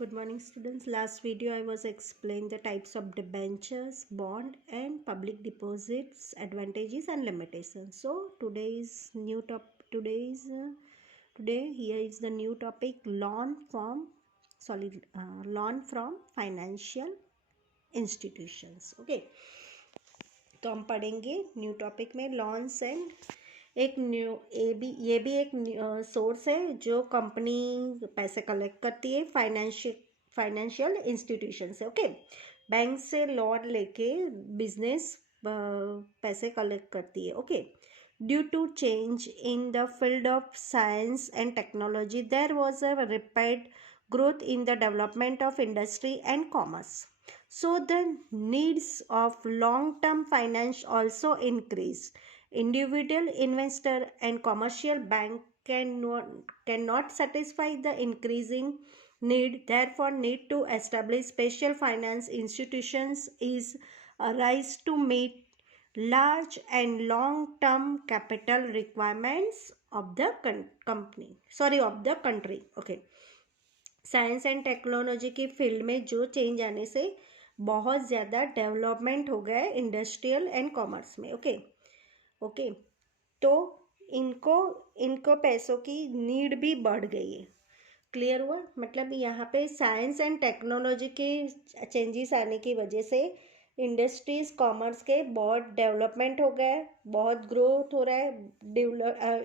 Good morning, students. Last video I was explaining the types of debentures, bond, and public deposits, advantages and limitations. So today's new top. Today here is the new topic: loan from financial institutions. Okay. तो हम पढ़ेंगे new topic में loans and एक new ये भी एक source है जो कंपनी पैसे कलेक्ट करती है फाइनेंशियल इंस्टीट्यूशन से। ओके, बैंक से लोन लेके बिजनेस पैसे कलेक्ट करती है। Okay, due to change in the field of science and technology there was a rapid growth in the development of industry and commerce. So the needs of long-term finance also increase. Individual investor and commercial bank cannot satisfy the increasing need, therefore need to establish special finance institutions is arise to meet large and long-term capital requirements of the country. Okay. Science and technology की field में जो change आने से बहुत ज़्यादा development हो गया है इंडस्ट्रियल एंड कॉमर्स में। ओके, तो इनको पैसों की नीड भी बढ़ गई है। क्लियर हुआ? मतलब यहाँ पे साइंस एंड टेक्नोलॉजी के चेंजेस आने की वजह से इंडस्ट्रीज कॉमर्स के बहुत डेवलपमेंट हो गया है, बहुत ग्रोथ हो रहा है,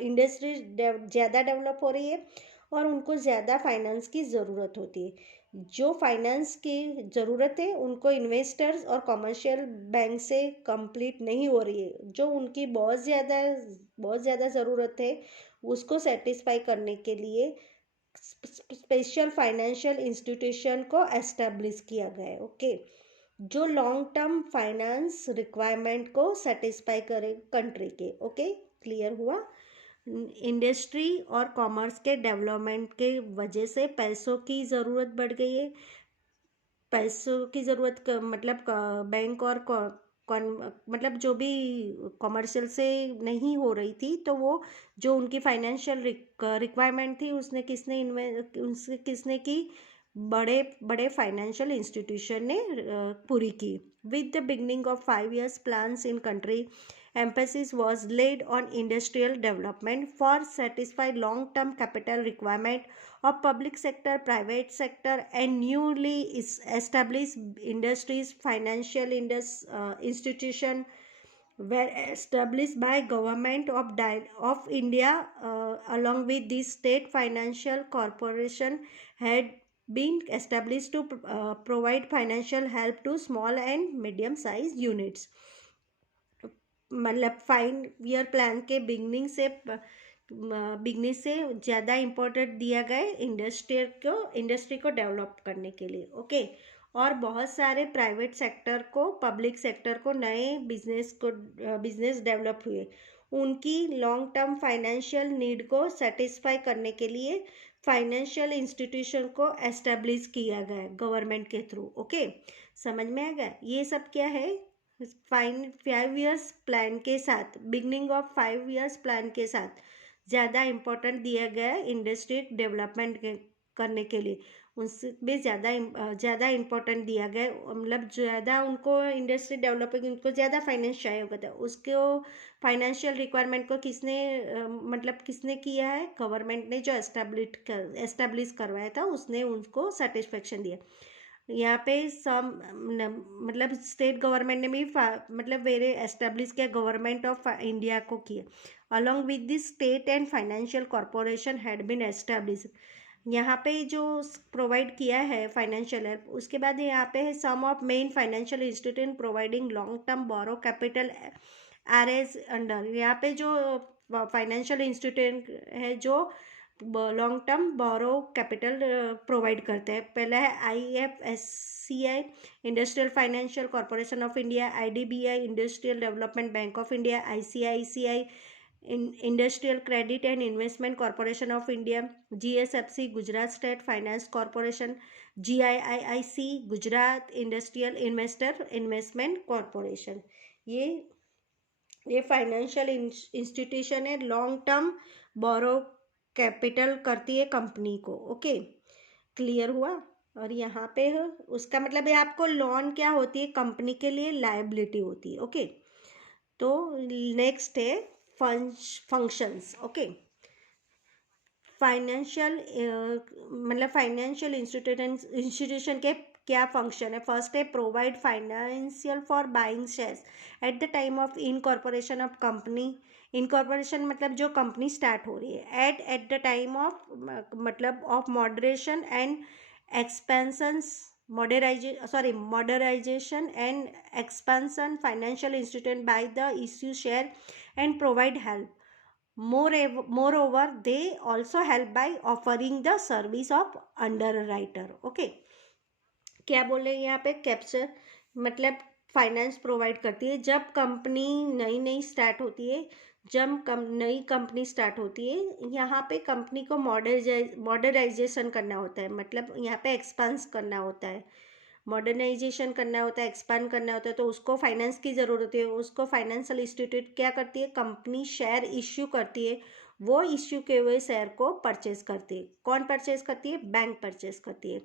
इंडस्ट्रीज ज़्यादा डेवलप हो रही है और उनको ज़्यादा फाइनेंस की ज़रूरत होती है। जो फाइनेंस की ज़रूरत है उनको इन्वेस्टर्स और कमर्शियल बैंक से कंप्लीट नहीं हो रही है। जो उनकी बहुत ज़्यादा ज़रूरत है उसको सेटिस्फाई करने के लिए स्पेशल फाइनेंशियल इंस्टीट्यूशन को एस्टेब्लिश किया गया है। ओके, जो लॉन्ग टर्म फाइनेंस रिक्वायरमेंट को सेटिस्फाई करे कंट्री के। ओके, क्लियर हुआ? इंडस्ट्री और कॉमर्स के डेवलपमेंट के वजह से पैसों की ज़रूरत बढ़ गई है। पैसों की ज़रूरत मतलब बैंक और मतलब जो भी कॉमर्शियल से नहीं हो रही थी, तो वो जो उनकी फाइनेंशियल रिक्वायरमेंट थी उसने किसने की? बड़े बड़े फाइनेंशियल इंस्टीट्यूशन ने पूरी की। With the beginning of 5 years plans in country, emphasis was laid on industrial development for satisfy long-term capital requirement of public sector, private sector and newly established industries. Financial institution were established by government of India along with the state financial corporation had been established to provide financial help to small and medium sized units. मतलब 5 year plan के beginning से ज़्यादा important दिया गया industry को develop करने के लिए। ओके, और बहुत सारे प्राइवेट सेक्टर को, पब्लिक सेक्टर को नए बिजनेस डेवलप हुए। उनकी लॉन्ग टर्म फाइनेंशियल नीड को सेटिस्फाई करने के लिए फाइनेंशियल इंस्टीट्यूशन को एस्टेब्लिश किया गया गवर्नमेंट के थ्रू। ओके, समझ में आ गया? ये सब क्या है? 5 years प्लान के साथ, बिगनिंग ऑफ 5 years प्लान के साथ ज़्यादा इम्पोर्टेंट दिया गया है इंडस्ट्री डेवलपमेंट करने के लिए। उसमें ज़्यादा इम्पोर्टेंट दिया गया, मतलब ज़्यादा उनको इंडस्ट्री डेवलपिंग, उनको ज़्यादा फाइनेंस चाहिए होगा था। उसको फाइनेंशियल रिक्वायरमेंट को किसने किया है? गवर्नमेंट ने जो एस्टेब्लिश करवाया था उसने उनको सेटिस्फेक्शन दिया। यहाँ पे मतलब स्टेट गवर्नमेंट ने भी मतलब वेरे एस्टेब्लिश किया, गवर्नमेंट ऑफ इंडिया को किया। Along with this state and financial corporation had been establish. यहाँ पे जो प्रोवाइड किया है फाइनेंशियल हेल्प, उसके बाद यहाँ पे है some of main financial institution providing long term borrow capital are as under. यहाँ पे जो फाइनेंशियल इंस्टीट्यूशन है जो long term borrow capital provide करते हैं। पहला है IFSCI, industrial financial corporation of India, IDBI, industrial development bank of India, ICICI, industrial credit and investment corporation of India, GSFC, Gujarat state finance corporation, GIIC, Gujarat industrial investment corporation. ये financial institution है, long term borrow capital करती है company को। Okay, clear हुआ? और यहाँ पे है उसका मतलब है आपको लोन क्या होती है, कंपनी के लिए लायबिलिटी होती है। ओके, तो नेक्स्ट है फंक्शंस। ओके, फाइनेंशियल मतलब फाइनेंशियल इंस्टीट्यूशन के क्या फंक्शन है। फर्स्ट है provide financial for buying shares at the time of incorporation of company. Incorporation मतलब जो कंपनी स्टार्ट हो रही है, एट द टाइम ऑफ मतलब of moderation and expansions, modernisation and expansion financial institute by the issue share and provide help. Moreover, they also help by offering the service of underwriter. Okay, क्या बोल रहे हैं यहाँ पे, capture मतलब finance provide करती है जब कंपनी नई स्टार्ट होती है। जब नई कंपनी स्टार्ट होती है, यहाँ पे कंपनी को मॉडर्नाइजेशन करना होता है, मतलब यहाँ पे एक्सपांस करना होता है, मॉडर्नाइजेशन करना होता है, एक्सपांड करना होता है, तो उसको फाइनेंस की ज़रूरत होती है। उसको फाइनेंशियल इंस्टीट्यूट क्या करती है, कंपनी शेयर इश्यू करती है, वो इश्यू के हुए शेयर को परचेज करती है। कौन परचेज करती है, बैंक परचेज करती है,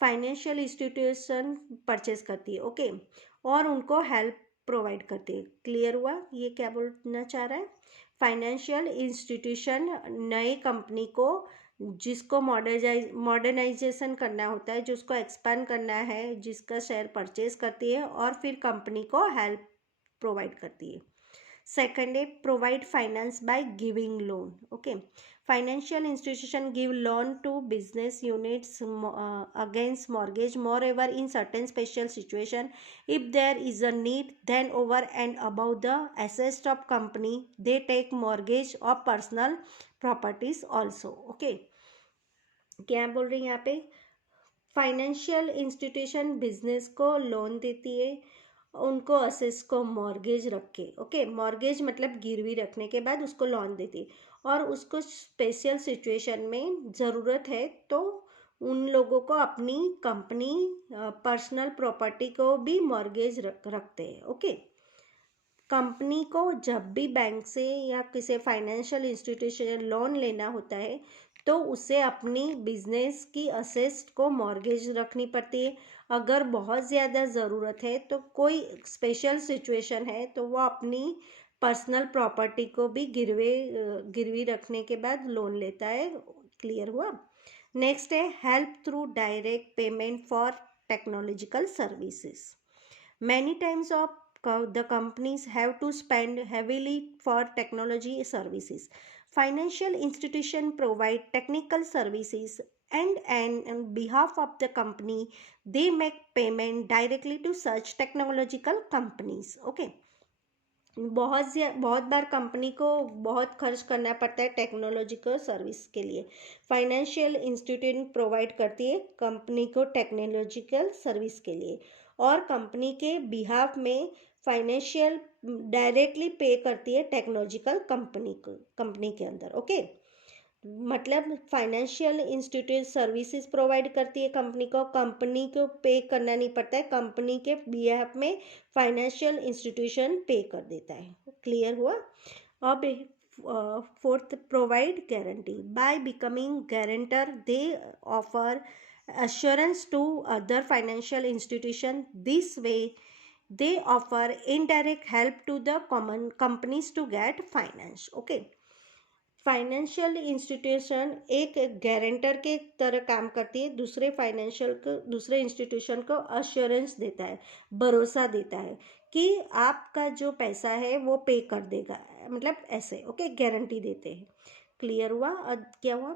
फाइनेंशियल इंस्टीट्यूशन परचेज करती है। ओके, और उनको हेल्प प्रोवाइड करती है। क्लियर हुआ ये क्या बोलना चाह रहा है। फाइनेंशियल इंस्टीट्यूशन नए कंपनी को जिसको मॉडर्नाइजेशन करना होता है, जिसको एक्सपांड करना है, जिसका शेयर परचेज करती है और फिर कंपनी को हेल्प प्रोवाइड करती है। सेकंड है provide finance by giving loan. Okay, financial institution give loan to business units against mortgage. More ever in certain special situation, if there is a need, then over and about the assets of company they take mortgage of personal properties also. Okay, क्या बोल रही है यहाँ पे, financial institution business को loan देती है, उनको असेट्स को मॉर्गेज रख के। ओके, मॉर्गेज मतलब गिरवी रखने के बाद उसको लोन देती है, और उसको स्पेशल सिचुएशन में ज़रूरत है तो उन लोगों को अपनी कंपनी पर्सनल प्रॉपर्टी को भी मॉर्गेज रखते हैं। ओके, कंपनी को जब भी बैंक से या किसी फाइनेंशियल इंस्टीट्यूशन लोन लेना होता है, तो उसे अपनी बिजनेस की असेट्स को मॉर्गेज रखनी पड़ती है। अगर बहुत ज़्यादा ज़रूरत है, तो कोई स्पेशल सिचुएशन है, तो वो अपनी पर्सनल प्रॉपर्टी को भी गिरवी रखने के बाद लोन लेता है। क्लियर हुआ। नेक्स्ट है help through direct payment for technological services. Many times the companies have to spend heavily for technology services. Financial institutions provide technical services, and on behalf of the company, they make payment directly to such technological companies. Okay. बहुत बार company को बहुत खर्च करना पड़ता है technological service के लिए। Financial institute provide करती है कंपनी को टेक्नोलॉजिकल सर्विस के लिए, और कंपनी के बिहाफ में फाइनेंशियल डायरेक्टली पे करती है टेक्नोलॉजिकल कंपनी के अंदर। ओके, मतलब फाइनेंशियल इंस्टीट्यूट सर्विसेज प्रोवाइड करती है कंपनी को पे करना नहीं पड़ता है, कंपनी के बिहाफ में फाइनेंशियल इंस्टीट्यूशन पे कर देता है। क्लियर हुआ। अब fourth, provide guarantee. By becoming guarantor they offer assurance to other financial institution. This way they offer indirect help to the common companies to get finance. Okay, financial institution एक guarantor के तरह काम करती है, दूसरे institution को assurance देता है, भरोसा देता है कि आपका जो पैसा है वो पे कर देगा, मतलब ऐसे। ओके, गारंटी देते हैं। क्लियर हुआ। क्या हुआ,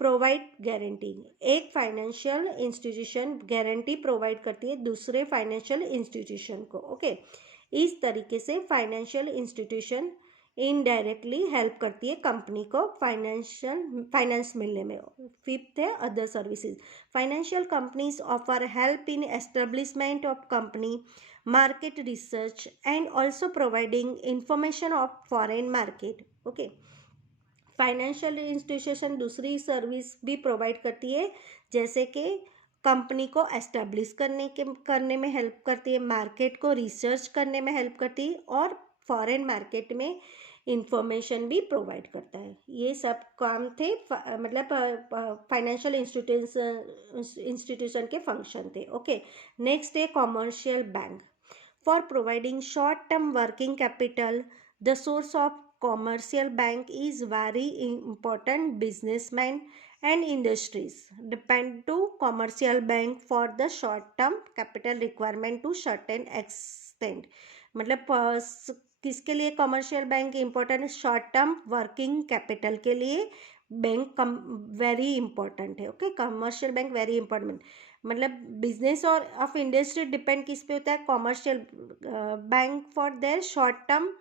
प्रोवाइड गारंटी। एक फाइनेंशियल इंस्टीट्यूशन गारंटी प्रोवाइड करती है दूसरे फाइनेंशियल इंस्टीट्यूशन को। ओके, इस तरीके से फाइनेंशियल इंस्टीट्यूशन इनडायरेक्टली हेल्प करती है कंपनी को फाइनेंस मिलने में। फिफ्थ है other services. Financial companies offer help in establishment of company, market research and also providing information of foreign market. Okay, financial institution दूसरी सर्विस भी प्रोवाइड करती है, जैसे कि कंपनी को एस्टेब्लिश करने में हेल्प करती है, मार्केट को रिसर्च करने में हेल्प करती है, और फॉरेन मार्केट में इंफॉर्मेशन भी प्रोवाइड करता है। ये सब काम थे मतलब फाइनेंशियल इंस्टीट्यूशन के फंक्शन थे। ओके, नेक्स्ट है commercial bank. For providing short term working capital, the source of commercial bank is very important. Businessmen and industries depend to commercial bank for the short term capital requirement to certain extent. मतलब किसके लिए commercial bank important है? Short term working capital के लिए bank very important है। Okay, commercial bank very important. मतलब business और of industry depend किस पे होता है? Commercial bank for their short term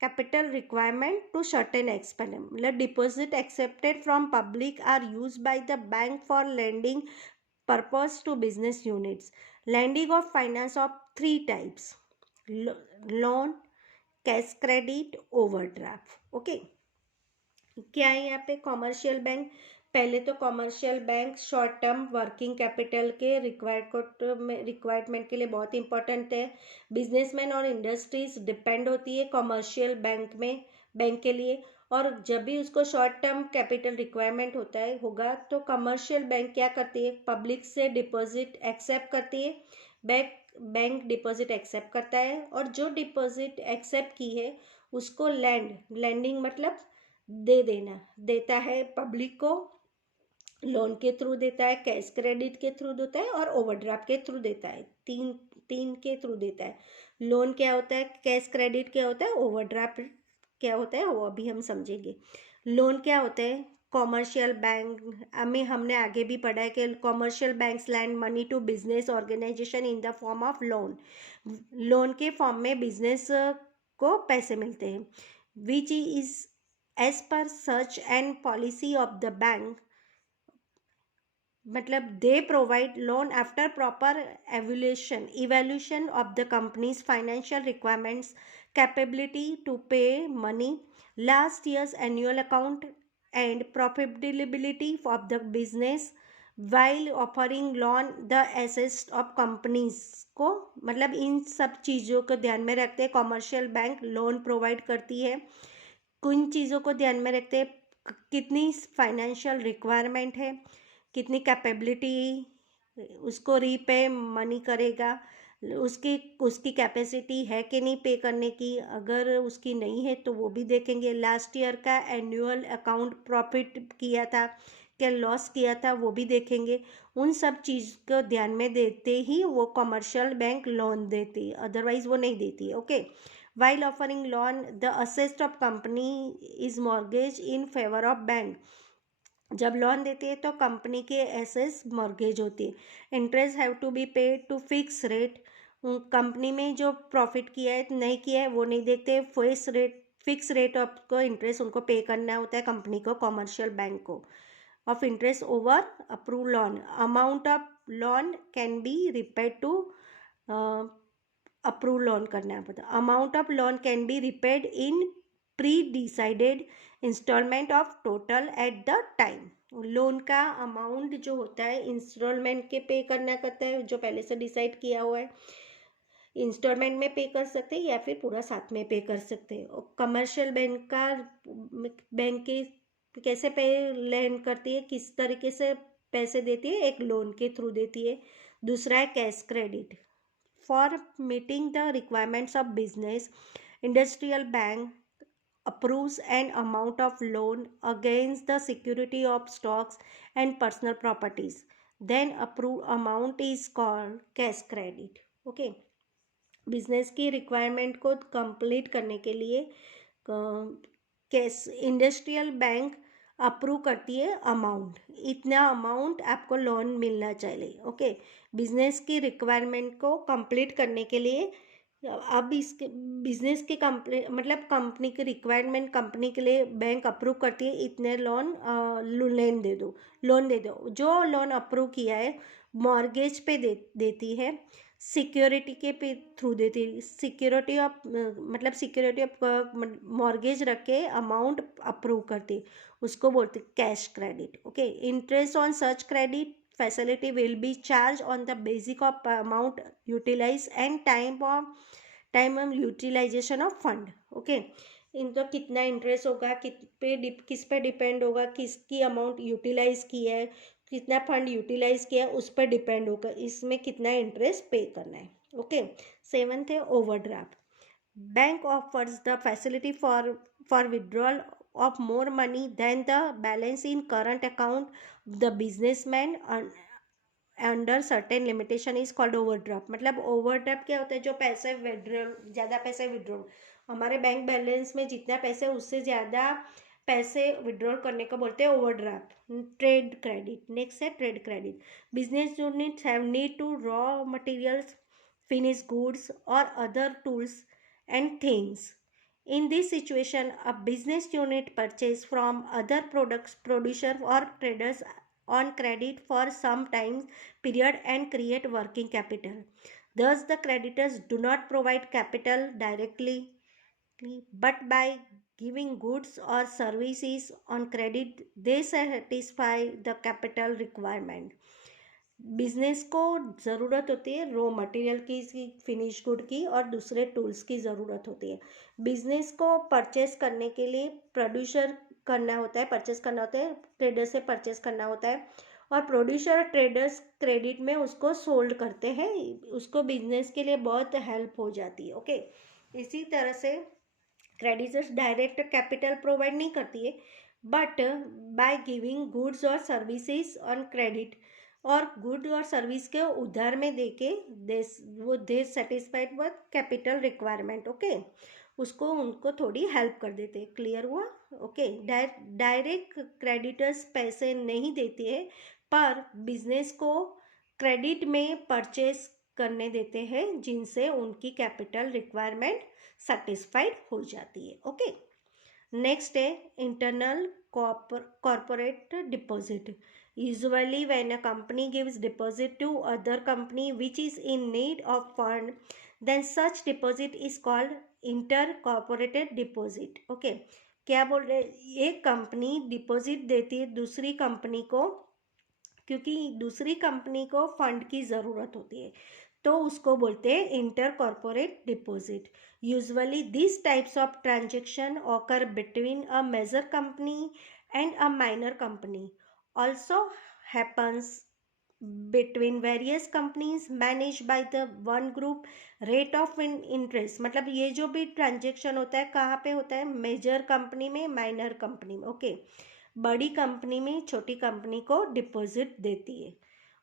capital requirement to certain extent. मतलब deposit accepted from public are used by the bank for lending purpose to business units. Lending of finance of three types: loan, cash credit, overdraft. Okay, क्या है यहाँ पे? Commercial bank. पहले तो commercial bank short term working capital के requirement के लिए बहुत इंपॉर्टेंट है। बिजनेसमैन और इंडस्ट्रीज डिपेंड होती है कॉमर्शियल बैंक के लिए। और जब भी उसको शॉर्ट टर्म कैपिटल रिक्वायरमेंट होगा तो कमर्शियल बैंक क्या करती है? पब्लिक से डिपॉजिट एक्सेप्ट करती है। बैंक डिपॉजिट एक्सेप्ट करता है और जो डिपॉजिट एक्सेप्ट की है उसको लैंडिंग मतलब देता है पब्लिक को। लोन के थ्रू देता है, कैश क्रेडिट के थ्रू देता है और ओवरड्राफ्ट के थ्रू देता है। तीन के थ्रू देता है। लोन क्या होता है, कैश क्रेडिट क्या होता है, ओवरड्राफ्ट क्या होता है, वो अभी हम समझेंगे। लोन क्या होता है? कॉमर्शियल बैंक में हमने आगे भी पढ़ा है कि commercial banks lend money to business organisation in the form of loan. Loan के फॉर्म में बिजनेस को पैसे मिलते हैं। Which is as per search and policy of the bank, मतलब they provide loan after proper evaluation of the company's financial requirements, capability to pay money, last year's annual account and profitability of the business while offering loan the assets of companies को, मतलब इन सब चीज़ों को ध्यान में रखते हैं commercial bank loan provide करती है। किन चीज़ों को ध्यान में रखते हैं? कितनी फाइनेंशियल रिक्वायरमेंट है, कितनी कैपेबिलिटी उसको रीपे मनी करेगा, उसकी कैपेसिटी है कि नहीं पे करने की। अगर उसकी नहीं है तो वो भी देखेंगे। लास्ट ईयर का एनुअल अकाउंट प्रॉफिट किया था क्या लॉस किया था वो भी देखेंगे। उन सब चीज़ को ध्यान में देते ही वो कमर्शियल बैंक लोन देती है, अदरवाइज वो नहीं देती है। Okay, while offering loan the assets of company is mortgage in favor of bank. जब लोन देती है तो कंपनी के एसेट्स मॉर्गेज होती है। Interest have to be paid to fix rate. Company में जो प्रॉफिट किया है नहीं किया है वो नहीं देखते। फिक्स रेट आपको इंटरेस्ट उनको पे करना होता है कंपनी को, कॉमर्शियल बैंक को। Of interest over approve loan, amount of loan can be repaid to approve loan करना पड़ता। Amount of loan can be repaid in pre decided installment of total at the time. Loan का amount जो होता है instalment के पे करना करता है, जो पहले से डिसाइड किया हुआ है। इंस्टॉलमेंट में पे कर सकते हैं या फिर पूरा साथ में पे कर सकते हैं। और कमर्शियल बैंक के कैसे पे लैंड करती है, किस तरीके से पैसे देती है? एक लोन के थ्रू देती है। दूसरा है cash credit. For meeting the requirements of business, industrial bank approves an amount of loan against the security of stocks and personal properties. Then approved amount is called cash credit. Okay, business की requirement को complete करने के लिए cash industrial bank approve करती है amount, इतना amount आपको loan मिलना चाहिए। ओके, बिजनेस की रिक्वायरमेंट को कंप्लीट करने के लिए अब इसके बिजनेस की मतलब कंपनी की रिक्वायरमेंट कंपनी के लिए बैंक अप्रूव करती है इतने लोन दे दो। जो लोन अप्रूव किया है मॉर्गेज पे देती है, सिक्योरिटी के पे थ्रू देती है। सिक्योरिटी ऑफ मतलब सिक्योरिटी ऑफ मॉर्गेज रख के अमाउंट अप्रूव करती, उसको बोलते cash credit. Okay, interest on such credit facility will be charged on the basis of amount utilized and time of utilization of fund. Okay, इनका कितना interest होगा, किस पे डिपेंड होगा, किसकी अमाउंट यूटिलाइज की है, कितना फंड यूटिलाइज किया है, उस पर डिपेंड होगा इसमें कितना इंटरेस्ट पे करना है। ओके। सेवन्थ है overdraft. Bank offers the facility for withdrawal of more money than the balance in current account the businessman under certain limitation is called overdraft. मतलब ओवरड्राफ्ट क्या होता है, जो पैसे विड्रॉल, ज़्यादा पैसे विड्रॉल, हमारे बैंक बैलेंस में जितना पैसे उससे ज़्यादा पैसे विड्रॉल करने को बोलते हैं ओवरड्राफ्ट। ट्रेड क्रेडिट, नेक्स्ट है trade credit. Business units have need to raw materials, finish goods और other tools and things. In this situation, a business unit purchase from other products producer or traders on credit for some time period and create working capital. Thus, the creditors do not provide capital directly, but by giving goods or services on credit, they satisfy the capital requirement. Business को ज़रूरत होती है raw material की, finish good की और दूसरे tools की ज़रूरत होती है। बिजनेस को परचेस करने के लिए प्रोड्यूसर करना होता है, परचेस करना होता है, ट्रेडर से परचेस करना होता है और प्रोड्यूसर ट्रेडर्स क्रेडिट में उसको सोल्ड करते हैं, उसको बिजनेस के लिए बहुत हेल्प हो जाती है। ओके। इसी तरह से क्रेडिटर्स डायरेक्ट कैपिटल प्रोवाइड नहीं करती है, बट बाय गिविंग गुड्स और सर्विसेज ऑन क्रेडिट, और गुड और सर्विस के उधार में देके they satisfied with capital requirement. Okay. उसको उनको थोड़ी हेल्प कर देते। क्लियर हुआ? ओके। डायरेक्ट क्रेडिटर्स पैसे नहीं देते हैं, पर बिजनेस को क्रेडिट में परचेस करने देते हैं, जिनसे उनकी कैपिटल रिक्वायरमेंट सेटिस्फाइड हो जाती है। ओके। नेक्स्ट है internal corporate deposit. Usually, when a company gives deposit to other company which is in need of fund, then such deposit is called intercorporated deposit. Okay. क्या बोल रहे, एक company deposit देती है दूसरी कंपनी को, क्योंकि दूसरी कंपनी को फंड की ज़रूरत होती है, तो उसको बोलते हैं inter corporate deposit. Usually this types of transaction occur between a major company and a minor company, also happens between various companies managed by the one group. Rate of interest, मतलब ये जो भी ट्रांजेक्शन होता है कहाँ पे होता है, मेजर कंपनी में, माइनर कंपनी में। ओके। बड़ी कंपनी में छोटी कंपनी को डिपॉजिट देती है।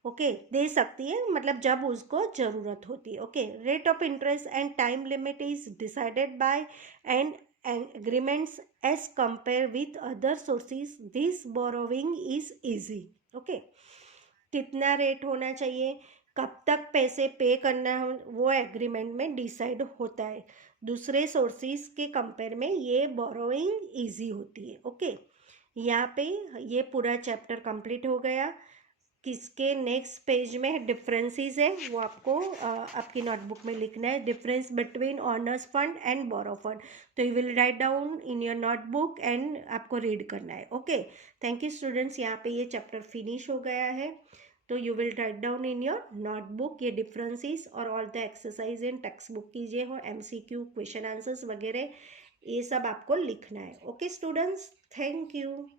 ओके। दे सकती है, मतलब जब उसको ज़रूरत होती है। Okay. Rate of interest and time limit is decided by and agreements as compare with other sources. This borrowing is easy. Okay. कितना रेट होना चाहिए, कब तक पैसे पे करना हो, वो एग्रीमेंट में डिसाइड होता है। दूसरे सोर्सेज के कंपेयर में ये बोरोइंग इजी होती है। ओके। यहाँ पे ये पूरा चैप्टर कंप्लीट हो गया। किसके नेक्स्ट पेज में डिफरेंसेस है वो आपको आपकी नोटबुक में लिखना है। Difference between owners fund and borrow fund, तो you will write down in your notebook and आपको रीड करना है। ओके। थैंक यू स्टूडेंट्स, यहाँ पे ये चैप्टर फिनिश हो गया है, तो you will write down in your notebook ये डिफरेंसेस और all the exercise in text book कीजिए हो, MCQ क्वेश्चन आंसर्स वगैरह ये सब आपको लिखना है। Okay students, thank you.